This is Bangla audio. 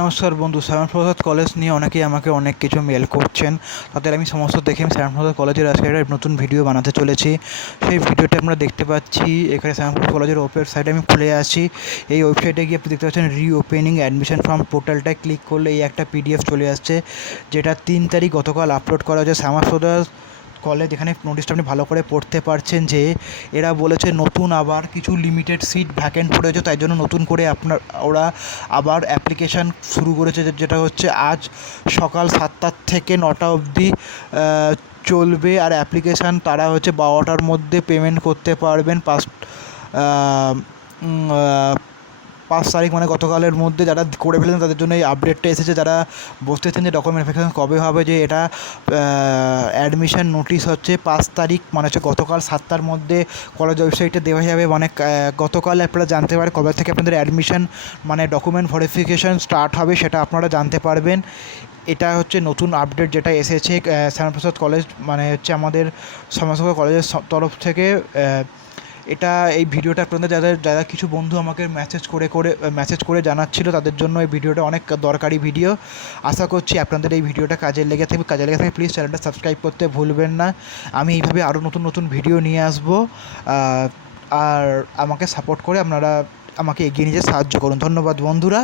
নমস্কার বন্ধু, শ্যামাপ্রসাদ কলেজ নিয়ে অনেকেই আমাকে অনেক কিছু মেল করছেন। তাদের আমি সমস্ত দেখে আমি শ্যামাপ্রসাদ কলেজের আজকে একটা নতুন ভিডিও বানাতে চলেছি। সেই ভিডিওটা আমরা দেখতে পাচ্ছি এখানে শ্যামাপ্রসাদ কলেজের ওয়েবসাইটে আমি খুলে আসি। এই ওয়েবসাইটে গিয়ে আপনি দেখতে পাচ্ছেন রিওপেনিং অ্যাডমিশন ফর্ম পোর্টালটায় ক্লিক করলে এই একটা পিডিএফ চলে আসছে, যেটা 3 তারিখ গতকাল আপলোড করা হয়েছে শ্যামাপ্রসাদ কলেজ। এখানে নোটিশটা আপনি ভালো করে পড়তে পারছেন যে এরা বলেছে নতুন আবার কিছু লিমিটেড সিট ভ্যাকেন্ট পড়েছে, তাই জন্য নতুন করে ওরা আবার অ্যাপ্লিকেশান শুরু করেছে, যেটা হচ্ছে আজ সকাল 7টা থেকে 9টা অবধি চলবে। আর অ্যাপ্লিকেশান তারা হচ্ছে 12টার মধ্যে পেমেন্ট করতে পারবেন। 5 তারিখ মানে গতকালের মধ্যে যারা করে ফেলেছেন তাদের জন্য এই আপডেটটা এসেছে। যারা বসতেছেন যে ডকুমেন্ট ভেরিফিকেশন কবে হবে, যে এটা অ্যাডমিশন নোটিশ হচ্ছে 5 তারিখ মানে হচ্ছে গতকাল 7টার মধ্যে কলেজ ওয়েবসাইটে দেওয়া যাবে। মানে গতকাল আপনারা জানতে পারেন কবে থেকে আপনাদের অ্যাডমিশন মানে ডকুমেন্ট ভেরিফিকেশন স্টার্ট হবে, সেটা আপনারা জানতে পারবেন। এটা হচ্ছে নতুন আপডেট যেটা এসেছে শ্যামাপ্রসাদ কলেজ মানে হচ্ছে আমাদের শ্যামাপ্রসাদ কলেজের তরফ থেকে। এটা এই ভিডিওটা আপনাদের যারা কিছু বন্ধু আমাকে মেসেজ করে জানাচ্ছিল, তাদের জন্য এই ভিডিওটা অনেক দরকারি ভিডিও। আশা করছি আপনাদের এই ভিডিওটা কাজে লেগে থাকবে। প্লিজ চ্যানেলটা সাবস্ক্রাইব করতে ভুলবেন না। আমি এইভাবে আরও নতুন নতুন ভিডিও নিয়ে আসবো। আর আমাকে সাপোর্ট করে আপনারা আমাকে এগিয়ে নিয়ে যেতে সাহায্য করুন। ধন্যবাদ বন্ধুরা।